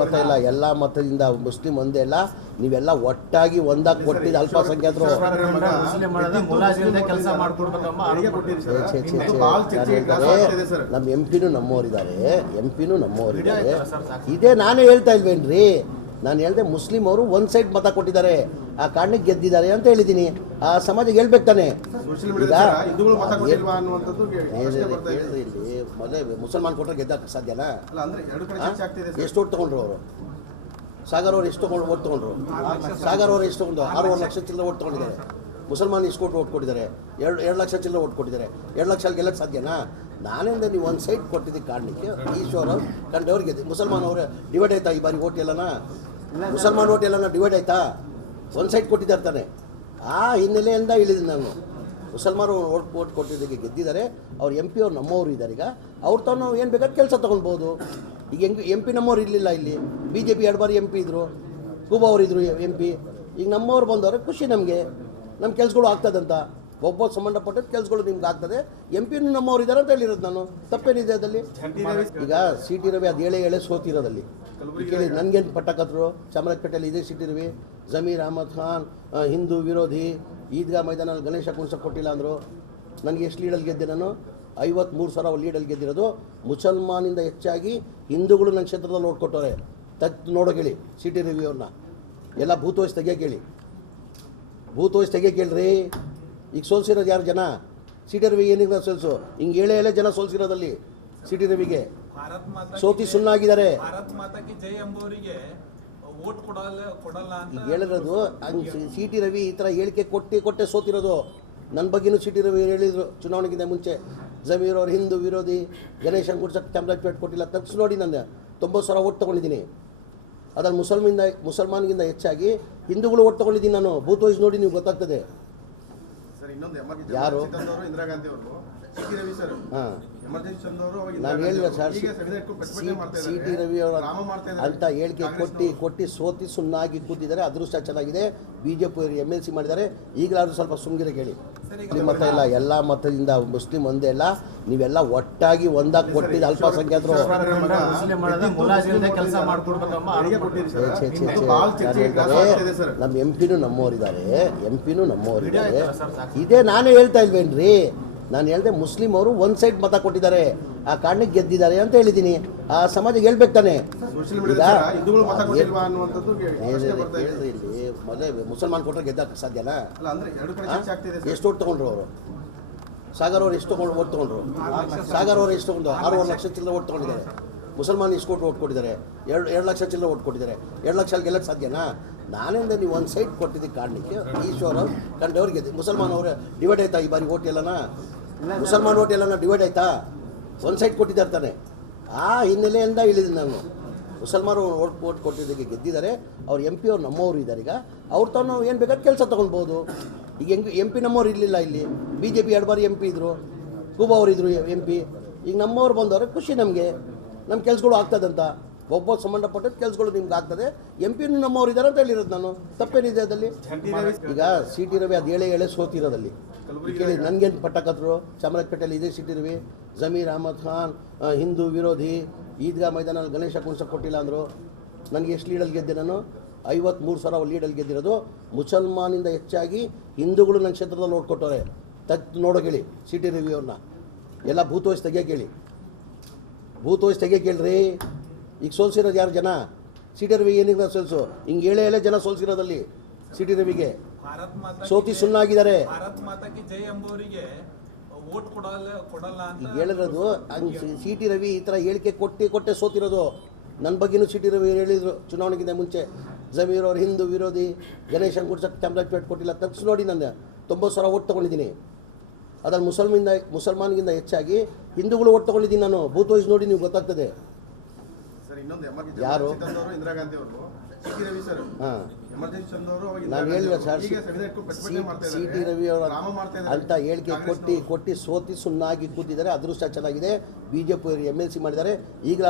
ಮತ ಇಲ್ಲ, ಎಲ್ಲ ಮತದಿಂದ ಮುಸ್ಲಿಂ ಒಂದೇ ಇಲ್ಲ, ನೀವೆಲ್ಲ ಒಟ್ಟಾಗಿ ಒಂದಾಗಿ ಕೊಟ್ಟಿದ್ದು ಅಲ್ಪಸಂಖ್ಯಾತರು. ನಮ್ಮ ಎಂ ಪಿನೂ ನಮ್ಮವರಿದ್ದಾರೆ, ಇದೇ ನಾನೇ ಹೇಳ್ತಾ ಇಲ್ವೇನ್ರಿ. ನಾನು ಹೇಳಿದೆ ಮುಸ್ಲಿಂ ಅವರು ಒಂದು ಸೈಡ್ ಮತ ಕೊಟ್ಟಿದ್ದಾರೆ, ಆ ಕಾರಣಕ್ಕೆ ಗೆದ್ದಿದ್ದಾರೆ ಅಂತ ಹೇಳಿದ್ದೀನಿ. ಆ ಸಮಾಜಕ್ಕೆ ಹೇಳ್ಬೇಕು ತಾನೆ. ಮೊದಲೇ ಮುಸಲ್ಮಾನ್ ಕೊಟ್ಟರೆ ಗೆದ್ದಕ್ಕೆ ಸಾಧ್ಯನಾ? ಎಷ್ಟು ಓಟ್ ತೊಗೊಂಡ್ರು ಅವರು? ಸಾಗರ್ ಅವರು ಎಷ್ಟು ಓಟ್ ತೊಗೊಂಡ್ರು? ಸಾಗರ್ ಅವರು ಎಷ್ಟು ತೊಗೊಂಡು 6 ಲಕ್ಷ ಚಿಲ್ಲರೆ ಓಟ್ ತೊಗೊಂಡಿದ್ದಾರೆ. ಮುಸಲ್ಮಾನ್ ಎಷ್ಟು ಓಟ್ ಕೊಟ್ಟಿದ್ದಾರೆ? 2 ಲಕ್ಷ ಚಿಲ್ಲರೆ ಓಟ್ ಕೊಟ್ಟಿದ್ದಾರೆ. 2 ಲಕ್ಷ ಗೆಲ್ಲಕ್ಕೆ ಸಾಧ್ಯನಾ? ನಾನಿಂದ ನೀವು ಒಂದು ಸೈಡ್ ಕೊಟ್ಟಿದ್ದ ಕಾರಣಕ್ಕೆ ಈಶ್ವರ ಕಂಡವ್ರು ಗೆದ್ದು. ಮುಸಲ್ಮಾನ್ ಅವರು ಡಿವೈಡ್ ಆಯ್ತಾ ಈ ಬಾರಿ ಓಟ್ ಎಲ್ಲನ? ಮುಸಲ್ಮಾನ್ ಓಟ್ ಎಲ್ಲನ ಡಿವೈಡ್ ಆಯ್ತಾ? ಒಂದು ಸೈಡ್ ಕೊಟ್ಟಿದ್ದಾರೆ ತಾನೆ. ಆ ಹಿನ್ನೆಲೆಯಿಂದ ಇಳಿದ ನಾನು ಮುಸಲ್ಮಾನರು ಓಟ್ ಕೊಟ್ಟಿದ್ದಕ್ಕೆ ಗೆದ್ದಿದ್ದಾರೆ. ಅವ್ರು ಎಂ ಪಿ ಅವ್ರು ನಮ್ಮವರು ಇದ್ದಾರೆ. ಈಗ ಅವ್ರು ತಾನು ಏನು ಬೇಕಾದ್ರೆ ಕೆಲಸ ತೊಗೊಳ್ಬೋದು. ಈಗ ಎಂ ಪಿ ನಮ್ಮವ್ರು ಇರಲಿಲ್ಲ, ಇಲ್ಲಿ ಬಿ ಜೆ ಪಿ 2 ಬಾರಿ ಎಂ ಪಿ ಇದ್ದರು, ಕೂಬಾ ಅವರು ಇದ್ದರು ಎಂ ಪಿ. ಈಗ ನಮ್ಮವ್ರು ಬಂದವ್ರೆ ಖುಷಿ ನಮಗೆ, ನಮ್ಮ ಕೆಲಸಗಳು ಆಗ್ತದಂತ. ಒಬ್ಬ ಸಂಬಂಧಪಟ್ಟದ ಕೆಲಸಗಳು ನಿಮ್ಗೆ ಆಗ್ತದೆ. ಎಂ ಪಿನೂ ನಮ್ಮವ್ರು ಇದ್ದಾರೆ ಅಂತ ಹೇಳಿರೋದು ನಾನು. ತಪ್ಪೇನಿದೆ ಅದಲ್ಲಿ? ಈಗ ಸಿ ಟಿ ರವಿ ಅದು ಏಳೆ ಸೋತಿರೋದಲ್ಲಿ ಕೇಳಿ ನನಗೇನು ಪಟ್ಟಕತ್ರು. ಚಾಮರಾಜಪೇಟೆಯಲ್ಲಿ ಇದೆ ಸಿ ಟಿ ರವಿ. ಜಮೀರ್ ಅಹಮದ್ ಖಾನ್ ಹಿಂದೂ ವಿರೋಧಿ, ಈದ್ಗಾ ಮೈದಾನಲ್ಲಿ ಗಣೇಶ ಕುಣಿಸೋಕೆ ಕೊಟ್ಟಿಲ್ಲ ಅಂದರು. ನನಗೆ ಎಷ್ಟು ಲೀಡಲ್ಲಿ ಗೆದ್ದೆ ನಾನು? 53,000 ಲೀಡಲ್ಲಿ ಗೆದ್ದಿರೋದು. ಮುಸಲ್ಮಾನಿಂದ ಹೆಚ್ಚಾಗಿ ಹಿಂದೂಗಳು ನನ್ನ ಕ್ಷೇತ್ರದಲ್ಲಿ ಓಟ್ ಕೊಟ್ಟವ್ರೆ. ನೋಡೋ ಕೇಳಿ ಸಿ ಟಿ ರವಿ ಅವ್ರನ್ನ. ಎಲ್ಲ ಭೂತೋಯ್ಸ್ ತೆಗಿಯೋಕೆ ಕೇಳ್ರಿ. ಈಗ ಸೋಲ್ಸಿರೋದು ಯಾರು ಜನ? ಸಿ ಟಿ ರವಿ ಏನಿಲ್ಲ ಸೋಲ್ಸು. ಹಿಂಗೆ ಏಳೆ ಜನ ಸೋಲ್ಸಿರೋದಲ್ಲಿ ಸಿ ಟಿ ರವಿಗೆ ಸೋತಿ ಸುಣ್ಣಾಗಿದ್ದಾರೆ. ಈಗ ಹೇಳಿರೋದು ಹಂಗೆ ಸಿ ಟಿ ರವಿ ಈ ಥರ ಹೇಳಿಕೆ ಕೊಟ್ಟೆ ಸೋತಿರೋದು. ನನ್ನ ಬಗ್ಗೆನೂ ಸಿ ಟಿ ರವಿ ಹೇಳಿದರು ಚುನಾವಣೆಗಿಂತ ಮುಂಚೆ. ಜಮೀರ್ ಅವ್ರು ಹಿಂದೂ ವಿರೋಧಿ, ಗಣೇಶನ್ ಗುಡ್ಸಕ್ಕೆ ಚಾಮರಾಜಪೇಟೆ ಕೊಟ್ಟಿಲ್ಲ. ತಗ್ಸಿ ನೋಡಿ, ನಾನು 90,000 ಓಟ್ ತೊಗೊಂಡಿದ್ದೀನಿ. ಅದ್ರಲ್ಲಿ ಮುಸಲ್ಮಾನ್ಗಿಂತ ಹೆಚ್ಚಾಗಿ ಹಿಂದೂಗಳು ಓಟ್ ತೊಗೊಂಡಿದ್ದೀನಿ ನಾನು. ಬೂತ್ ವೈಸ್ ನೋಡಿ ನೀವು ಗೊತ್ತಾಗ್ತದೆ. ಯಾರು? ಇಂದಿರಾ ಗಾಂಧಿ ಅವರು ನಾನು ಹೇಳಿಲ್ಲ ಸರ್, ಸಿ ಟಿ ರವಿ ಅವರ ಅಂತ ಹೇಳಿಕೆ ಕೊಟ್ಟು ಸೋತಿ ಸುಣ್ಣಾಗಿ ಕೂತಿದ್ದಾರೆ. ಅದೃಷ್ಟ ಚೆನ್ನಾಗಿದೆ. ಬಿಜೆಪಿ MLC ಮಾಡಿದ್ದಾರೆ. ಈಗಲಾದ್ರೂ ಸ್ವಲ್ಪ ಸುಮ್ಗಿರೆ ಕೇಳಿ. ನಿಮ್ಮ ಮತ ಇಲ್ಲ, ಎಲ್ಲ ಮತದಿಂದ ಮುಸ್ಲಿಂ ಒಂದೇ ಇಲ್ಲ, ನೀವೆಲ್ಲ ಒಟ್ಟಾಗಿ ಒಂದಾಗಿ ಕೊಟ್ಟಿದ್ದು ಅಲ್ಪಸಂಖ್ಯಾತರು. ನಮ್ಮ ಎಂ ಪಿನೂ ನಮ್ಮವರಿದ್ದಾರೆ, ಇದೇ ನಾನೇ ಹೇಳ್ತಾ ಇಲ್ವೇನ್ರಿ. ನಾನು ಹೇಳಿದೆ ಮುಸ್ಲಿಂ ಅವರು ಒಂದು ಸೈಡ್ ಮತ ಕೊಟ್ಟಿದ್ದಾರೆ, ಆ ಕಾರಣಕ್ಕೆ ಗೆದ್ದಿದ್ದಾರೆ ಅಂತ ಹೇಳಿದ್ದೀನಿ. ಆ ಸಮಾಜಕ್ಕೆ ಹೇಳ್ಬೇಕು ತಾನೆ. ಮೊದಲೇ ಮುಸಲ್ಮಾನ್ ಕೊಟ್ಟರೆ ಗೆದ್ದಕ್ಕೆ ಸಾಧ್ಯನಾ? ಎಷ್ಟು ಓಟ್ ತೊಗೊಂಡ್ರು ಅವರು? ಸಾಗರ್ ಅವರು ಎಷ್ಟು ಓಟ್ ತೊಗೊಂಡ್ರು? ಸಾಗರ್ ಅವರು ಎಷ್ಟು ತೊಗೊಂಡು 6 ಲಕ್ಷ ಚಿಲ್ಲರೆ ಓಟ್ ತೊಗೊಂಡಿದ್ದಾರೆ. ಮುಸಲ್ಮಾನ್ ಎಷ್ಟು ಓಟ್ ಕೊಟ್ಟಿದ್ದಾರೆ? 2 ಲಕ್ಷ ಚಿಲ್ಲರೆ ಓಟ್ ಕೊಟ್ಟಿದ್ದಾರೆ. 2 ಲಕ್ಷ ಗೆಲ್ಲಕ್ಕೆ ಸಾಧ್ಯನಾ? ನಾನಿಂದ ನೀವು ಒಂದು ಸೈಡ್ ಕೊಟ್ಟಿದ್ದ ಕಾರಣಕ್ಕೆ ಈಶ್ವರ ಕಂಡವ್ರು ಗೆದ್ದು. ಮುಸಲ್ಮಾನ್ ಅವರು ಡಿವೈಡ್ ಆಯ್ತಾ ಈ ಬಾರಿ ಓಟ್ ಎಲ್ಲನ? ಮುಸಲ್ಮಾನ್ ಓಟ್ ಎಲ್ಲನ ಡಿವೈಡ್ ಆಯ್ತಾ? ಒಂದು ಸೈಡ್ ಕೊಟ್ಟಿದ್ದಾರೆ ತಾನೆ. ಆ ಹಿನ್ನೆಲೆಯಿಂದ ಇಳಿದ ನಾನು ಮುಸಲ್ಮಾನರು ಓಟ್ ಕೊಟ್ಟಿದ್ದಕ್ಕೆ ಗೆದ್ದಿದ್ದಾರೆ. ಅವ್ರು ಎಂ ಪಿ ಅವ್ರು ನಮ್ಮವರು ಇದ್ದಾರೆ. ಈಗ ಅವ್ರು ತಾನು ಏನು ಬೇಕಾದ್ರೆ ಕೆಲಸ ತೊಗೊಳ್ಬೋದು. ಈಗ ಎಂ ಪಿ ನಮ್ಮವ್ರು ಇರಲಿಲ್ಲ, ಇಲ್ಲಿ ಬಿ ಜೆ ಪಿ 2 ಬಾರಿ ಎಂ ಪಿ ಇದ್ದರು, ಕೂಬಾ ಅವರು ಇದ್ದರು ಎಂ ಪಿ. ಈಗ ನಮ್ಮವ್ರು ಬಂದವ್ರೆ ಖುಷಿ ನಮಗೆ, ನಮ್ಮ ಕೆಲಸಗಳು ಆಗ್ತದಂತ. ಒಬ್ಬ ಸಂಬಂಧಪಟ್ಟದ ಕೆಲಸಗಳು ನಿಮ್ಗೆ ಆಗ್ತದೆ. ಎಂ ಪಿನೂ ನಮ್ಮವ್ರು ಇದ್ದಾರೆ ಅಂತ ಹೇಳಿರೋದು ನಾನು. ತಪ್ಪೇನಿದೆ ಅದಲ್ಲಿ? ಈಗ ಸಿ ಟಿ ರವಿ ಅದು ಏಳೆ ಸೋತಿರೋದಲ್ಲಿ ಕೇಳಿ ನನಗೇನು ಪಟ್ಟಕತ್ರು. ಚಾಮರಾಜಪೇಟೆಯಲ್ಲಿ ಇದೆ ಸಿ ಟಿ ರವಿ. ಜಮೀರ್ ಅಹಮದ್ ಖಾನ್ ಹಿಂದೂ ವಿರೋಧಿ, ಈದ್ಗಾ ಮೈದಾನಲ್ಲಿ ಗಣೇಶ ಕುಣಿಸೋಕೆ ಕೊಟ್ಟಿಲ್ಲ ಅಂದರು. ನನಗೆ ಎಷ್ಟು ಲೀಡಲ್ಲಿ ಗೆದ್ದೆ ನಾನು? 53,000 ಲೀಡಲ್ಲಿ ಗೆದ್ದಿರೋದು. ಮುಸಲ್ಮಾನಿಂದ ಹೆಚ್ಚಾಗಿ ಹಿಂದೂಗಳು ನನ್ನ ಕ್ಷೇತ್ರದಲ್ಲಿ ಓಟ್ ಕೊಟ್ಟವ್ರೆ. ನೋಡೋ ಕೇಳಿ ಸಿ ಟಿ ರವಿ ಅವ್ರನ್ನ. ಎಲ್ಲ ಭೂತೋಯ್ಸ್ ತೆಗಿಯೋಕೆ ಕೇಳ್ರಿ. ಈಗ ಸೋಲ್ಸಿರೋದು ಯಾರು ಜನ? ಸಿ ಟಿ ರವಿ ಏನಿಲ್ಲ ಸೋಲ್ಸು. ಹಿಂಗೆ ಏಳೆ ಜನ ಸೋಲ್ಸಿರೋದಲ್ಲಿ ಸಿ ಟಿ ರವಿಗೆ ಸೋತಿ ಸುಣ್ಣಾಗಿದ್ದಾರೆ. ಈಗ ಹೇಳಿರೋದು ಹಂಗೆ ಸಿ ಟಿ ರವಿ ಈ ಥರ ಹೇಳಿಕೆ ಕೊಟ್ಟೆ ಸೋತಿರೋದು. ನನ್ನ ಬಗ್ಗೆನೂ ಸಿ ಟಿ ರವಿ ಹೇಳಿದರು ಚುನಾವಣೆಗಿಂತ ಮುಂಚೆ. ಜಮೀರ್ ಅವ್ರು ಹಿಂದೂ ವಿರೋಧಿ, ಗಣೇಶನ್ ಗುಡ್ಸಕ್ಕೆ ಚಾಮರಾಜಪೇಟೆ ಕೊಟ್ಟಿಲ್ಲ. ತಗ್ಸಿ ನೋಡಿ, ನಾನು 90,000 ಓಟ್ ತೊಗೊಂಡಿದ್ದೀನಿ. ಅದ್ರಲ್ಲಿ ಮುಸಲ್ಮಾನ್ಗಿಂತ ಹೆಚ್ಚಾಗಿ ಹಿಂದೂಗಳು ಓಟ್ ತೊಗೊಂಡಿದ್ದೀನಿ ನಾನು. ಬೂತ್ ವೈಸ್ ನೋಡಿ ನೀವು ಗೊತ್ತಾಗ್ತದೆ. ಯಾರು? ಇಂದಿರಾ ಗಾಂಧಿ ಅವರು ನಾನು ಹೇಳಿಲ್ಲ ಸರ್, ಸಿ ಟಿ ರವಿ ಅವರ ಅಂತ ಹೇಳಿಕೆ ಕೊಟ್ಟು ಸೋತಿ ಸುಣ್ಣಾಗಿ ಕೂತಿದ್ದಾರೆ. ಅದೃಷ್ಟ ಚೆನ್ನಾಗಿದೆ. ಬಿಜೆಪಿ MLC ಮಾಡಿದ್ದಾರೆ. ಈಗಲಾದ್ರೂ